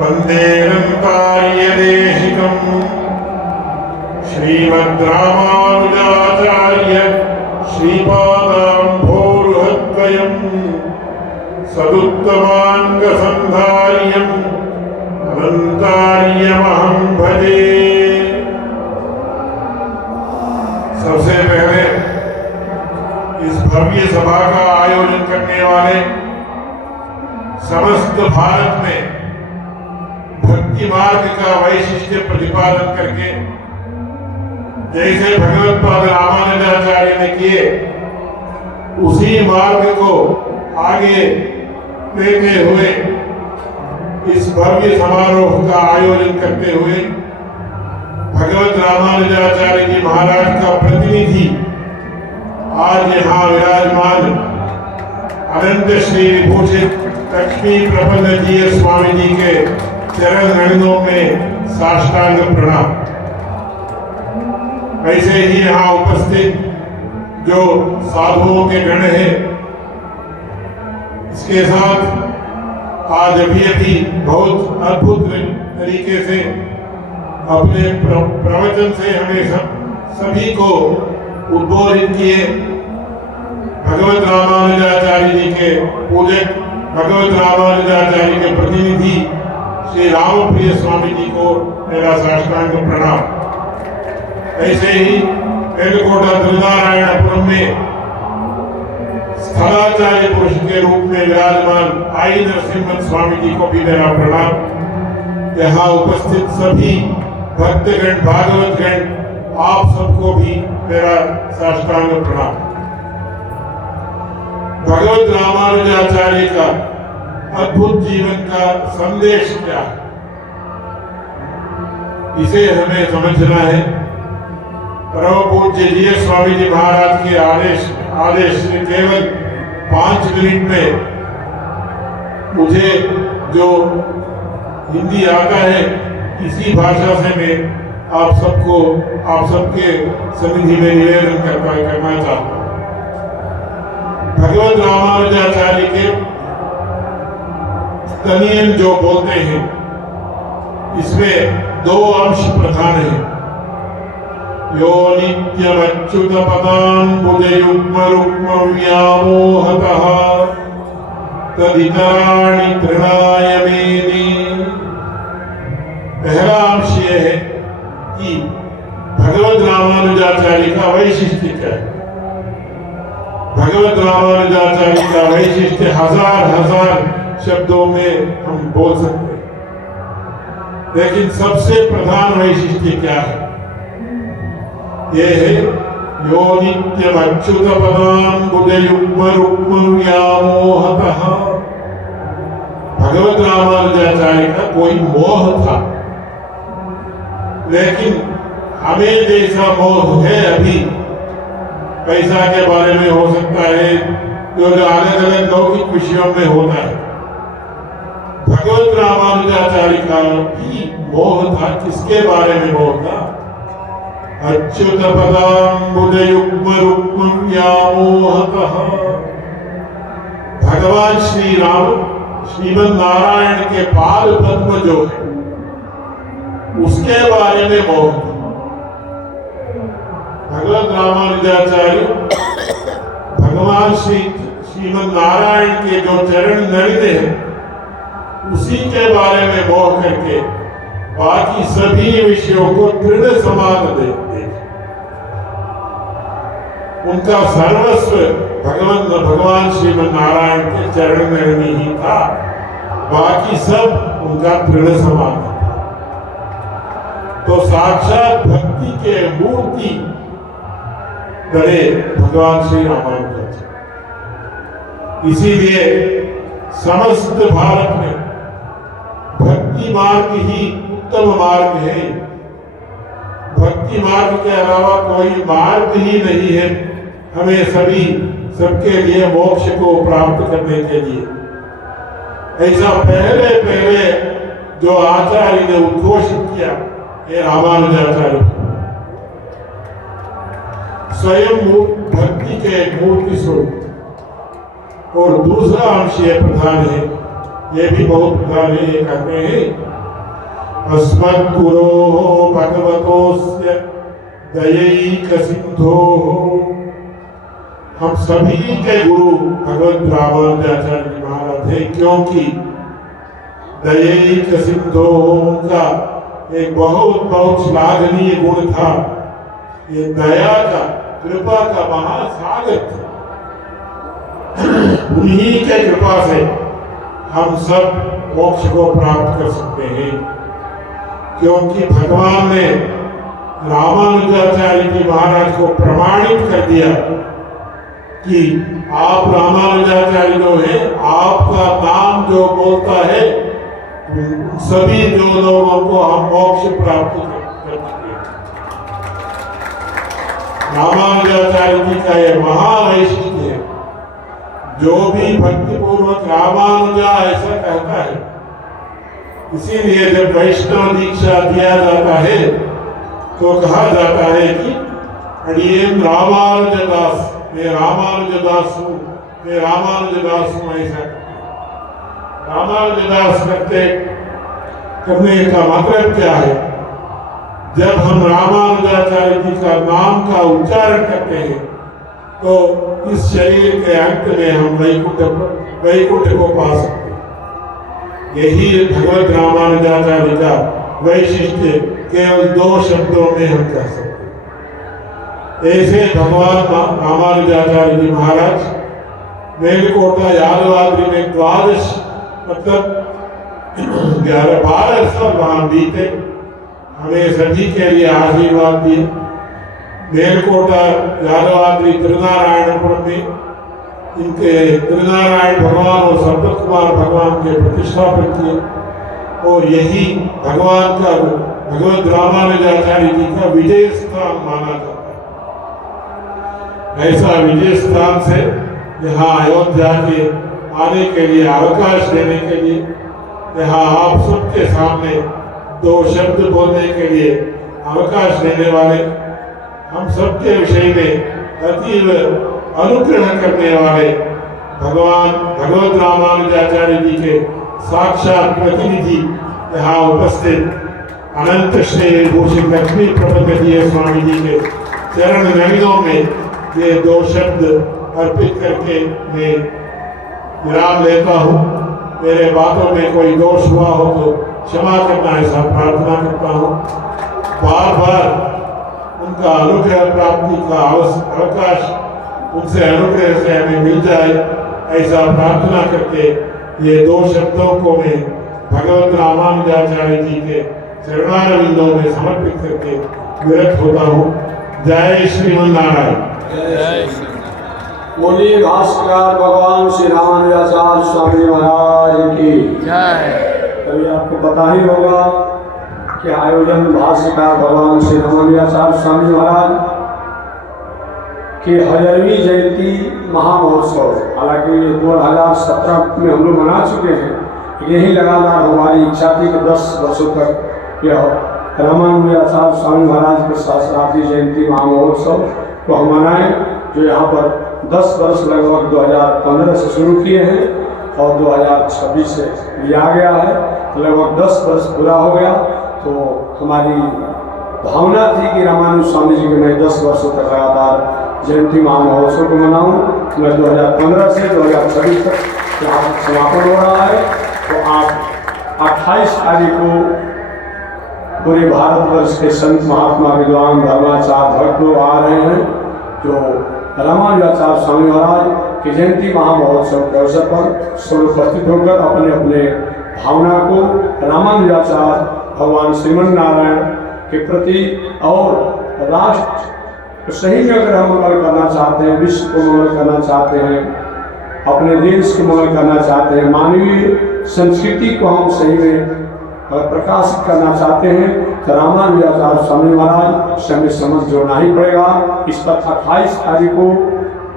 वन्देरन्तार्यदेशिकम् श्रीमद्रामानुजाचार्य श्रीपादाम्भोरुहद्वयम् सदुत्तमाङ्गसन्धार्यम् अनन्तार्यमहं भजे। सबसे पहले इस भव्य सभा का आयोजन करने वाले समस्त भारत में भक्ति मार्ग का वैशिष्ट्य प्रतिपादन करके जैसे भगवत्पाद रामानुजाचार्य ने किए उसी मार्ग को आगे लेते हुए इस भव्य समारोह का आयोजन करते हुए भगवत रामानुजाचार्य जी महाराज का प्रतिनिधि आज यहाँ विराजमान अनंत श्री विभूषित लक्ष्मी प्रबंध जी स्वामी जी के चरण रंगों में साष्टांग प्रणाम। ऐसे ही यहाँ उपस्थित जो साधुओं के गण हैं, इसके साथ आज अभी बहुत अद्भुत तरीके से अपने प्रवचन से हमें सभी को उद्बोधित किए भगवत रामानुजाचार्य जी के पूजक भगवत रामानुजाचार्य के प्रतिनिधि श्री रामप्रिय स्वामी जी को मेरा साष्टांग प्रणाम। ऐसे ही वेलकोटा त्रिनारायणपुरम में स्थलाचार्य पुरुष के रूप में विराजमान आई नरसिम्हन स्वामी जी को भी मेरा प्रणाम। यहाँ उपस्थित सभी भक्तगण भागवतगण आप सबको भी मेरा साष्टांग प्रणाम। भगवत रामानुजाचार्य का अद्भुत जीवन का संदेश क्या है, इसे हमें समझना है। परम पूज्य जी स्वामी जी महाराज के आदेश से केवल 5 मिनट में मुझे जो हिंदी आता है इसी भाषा से मैं आप सबके सन्निधि में निवेदन करना चाहता हूँ। भगवत रामानुजाचार्य के तनियन जो बोलते हैं इसमें 2 अंश प्रधान हैं। यो नित्यमच्युत पदाम्बुजयुग्म रुक्म व्यामोहतः तदितराणि तृणाय मेने। पहला अंश यह है कि भगवत रामानुजाचार्य का वैशिष्ट्य क्या है। भगवत रामानुजाचार्य का वैशिष्ट्य हजार शब्दों में हम बोल सकते हैं, लेकिन सबसे प्रधान वैशिष्ट्य क्या है? यह है यो नित्यम अच्युत पदाम्बुजयुग्म रुक्म व्यामोहतः। भगवत रामानुजाचार्य का कोई मोह था, लेकिन हमें जैसा मोह है अभी पैसा के बारे में हो सकता है, जो अलग अलग लौकिक विषयों में होता है, भगवत रामानुजाचार्य का भी मोह था। किसके बारे में मोह था? अच्युत पदाम्बुजयुग्म रुक्म व्यामोहतः। भगवान श्री राम श्रीमन नारायण के पाद पद्म जो है उसके बारे में मोह था। भगवत रामानुजाचार्य भगवान श्रीमन नारायण के जो चरण नलिने हैं उसी के बारे में मोह करके बाकी सभी विषयों को दृढ़ समान देखते। उनका सर्वस्व भगवान श्रीमन नारायण के चरण नलिनी ही था, बाकी सब उनका दृढ़ समान था। तो साक्षात भक्ति के मूर्ति बड़े भगवान श्री रामानुजाचार्य। इसीलिए समस्त भारत में भक्ति मार्ग ही उत्तम मार्ग है। भक्ति मार्ग के अलावा कोई मार्ग ही नहीं है हमें सबके लिए मोक्ष को प्राप्त करने के लिए। ऐसा पहले जो आचार्य ने उद्घोषित किया ये रामानुजाचार्य स्वयं भक्ति के मूर्ति स्वरूप। और दूसरा अंश ये प्रधान है ये भी बहुत पुराने ये कहते हैं, अस्मद्गुरो भगवतोस्य दयैक सिंधो। हम सभी के गुरु भगवत रामानुजाचार्य जी महाराज हैं, क्योंकि दयैक सिंधो उनका एक बहुत बहुत श्लाघनीय गुण था, ये दया का, कृपा का महासागर था। उन्हीं के कृपा से हम सब मोक्ष को प्राप्त कर सकते हैं, क्योंकि भगवान ने रामानुजाचार्य जी महाराज को प्रमाणित कर दिया कि आप रामानुजाचार्य जो है, आपका नाम जो बोलता है सभी जो लोगों को हम मोक्ष प्राप्त कर चुके हैं। रामानुजाचार्य जी का यह महावैशिष्ट्य है, जो भी भक्तिपूर्वक रामानुजा ऐसा कहता है, इसीलिए जब वैष्णव दीक्षा दिया जाता है तो कहा जाता है कि अड़ियन रामानुजदास, मैं रामानुजदास हूँ, मैं रामानुजदास हूँ, ऐसा रामानुजदास करने का मतलब क्या है? जब हम रामानुजाचार्य जी का नाम का उच्चारण करते हैं तो इस शरीर के अंत में हम वैकुंठ को पा सकते हैं। यही भगवत रामानुजाचार्य का वैशिष्ट्य केवल 2 शब्दों में हम कह सकते हैं। ऐसे भगवान रामानुजाचार्य जी महाराज मेलकोटा यादवाद्री में 12 मतलब 12 साल वहां बीते, हमें सभी के लिए आशीर्वाद दिए। मेलकोटा यादवाद्री त्रिनारायणपुर में इनके त्रिनारायण भगवान और संपत कुमार भगवान के प्रतिष्ठापन किए, और यही भगवान का, भगवत रामानुजाचार्य जी का विजय स्थान माना जाता है। ऐसा विजय स्थान से यहाँ अयोध्या के आने के लिए, अवकाश देने के लिए, यहाँ आप सबके सामने 2 शब्द बोलने के लिए अवकाश देने वाले, हम सबके विषय में अतीव अनुग्रह करने वाले भगवान भगवत रामानुजाचार्य जी के साक्षात प्रतिनिधि यहाँ उपस्थित अनंत श्री भूषित लक्ष्मी प्रबंधकीय स्वामी जी के चरण नयनों में ये 2 शब्द अर्पित करके मैं विराम लेता हूँ। मेरे बातों में कोई दोष हुआ हो तो क्षमा करना, ऐसा प्रार्थना करता हूँ। बार बार उनका अनुग्रह प्राप्ति का अवकाश उनसे अनुग्रह से हमें मिल जाए, ऐसा प्रार्थना करके ये 2 शब्दों को मैं भगवत रामानुजाचार्य जी के चरणारविंदों में समर्पित करके विरत होता हूँ। जय श्रीमन नारायण। बोलिए भास्कर भगवान श्री रामानुजाचार्य स्वामी महाराज की जय। कभी आपको पता ही होगा कि आयोजन भास्कर भगवान श्री रामानुजाचार्य स्वामी महाराज की 1000वीं जयंती महामहोत्सव, हालांकि ये 2017 में हम लोग मना चुके हैं। यही लगातार हमारी इच्छा थी कि 10 वर्षों तक यह रामानुजाचार्य स्वामी महाराज के सहस्राब्दी जयंती महामहोत्सव को हम मनाएं, जो यहाँ पर 10 वर्ष लगभग 2015 से शुरू किए हैं और 2026 से लिया गया है, तो लगभग 10 वर्ष पूरा हो गया। तो हमारी भावना थी कि रामानुज स्वामी जी के मैं 10 वर्षों तक लगातार जयंती महामहोत्सव को मनाऊं। मैं 2015 से 2026 तक यहाँ समापन हो रहा है। तो आप 28 तारीख को पूरे भारतवर्ष के संत महात्मा विद्वान धर्माचार्य भक्त लोग आ रहे हैं, जो रामानुजाचार्य स्वामी महाराज की जयंती महामहोत्सव के अवसर पर सब उपस्थित होकर अपने अपने भावना को रामानुजाचार्य भगवान श्रीमन नारायण के प्रति और राष्ट्र सही में अगर हम मंगल करना चाहते हैं, विश्व को मंगल करना चाहते हैं, अपने देश को मंगल करना चाहते हैं, मानवीय संस्कृति को हम सही में प्रकाशित करना चाहते हैं, तो रामानुजाचार्य स्वामी महाराज से हमें समझ जोड़ना ही पड़ेगा। इस पर 28 तारीख को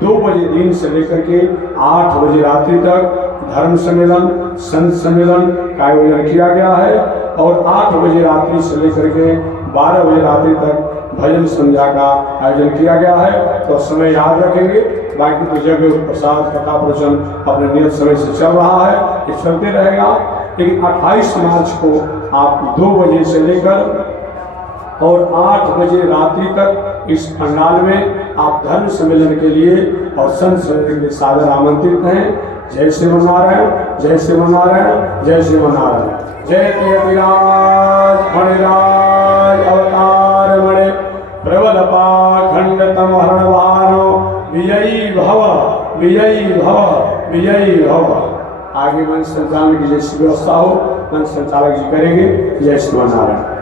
2 बजे दिन से लेकर के 8 बजे रात्रि तक धर्म सम्मेलन, संत सम्मेलन का आयोजन किया गया है, और 8 बजे रात्रि से लेकर के 12 बजे रात्रि तक भजन संध्या का आयोजन किया गया है। तो समय याद रखेंगे, बाकी तो जगह प्रसाद कथा प्रवचन अपने नियत समय से चल रहा है, ये चलते रहेगा। लेकिन 28 मार्च को आप 2 बजे से लेकर और 8 बजे रात्रि तक इस पंडाल में आप धर्म सम्मेलन के लिए और संत सम्मेलन के लिए सादर आमंत्रित हैं। जय श्रीमन्नारायण, जय श्रीमन्नारायण, जय श्रीमन्नारायण। जय कपिराज मणिराज अवतार मणि प्रबल पाखंड तम हरण भानो विजयी भव, विजयी भव, विजयी भव। आगे मंच संचालन की जैसी व्यवस्था हो मंच संचालक जी करेंगे। जय श्रीमन्नारायण।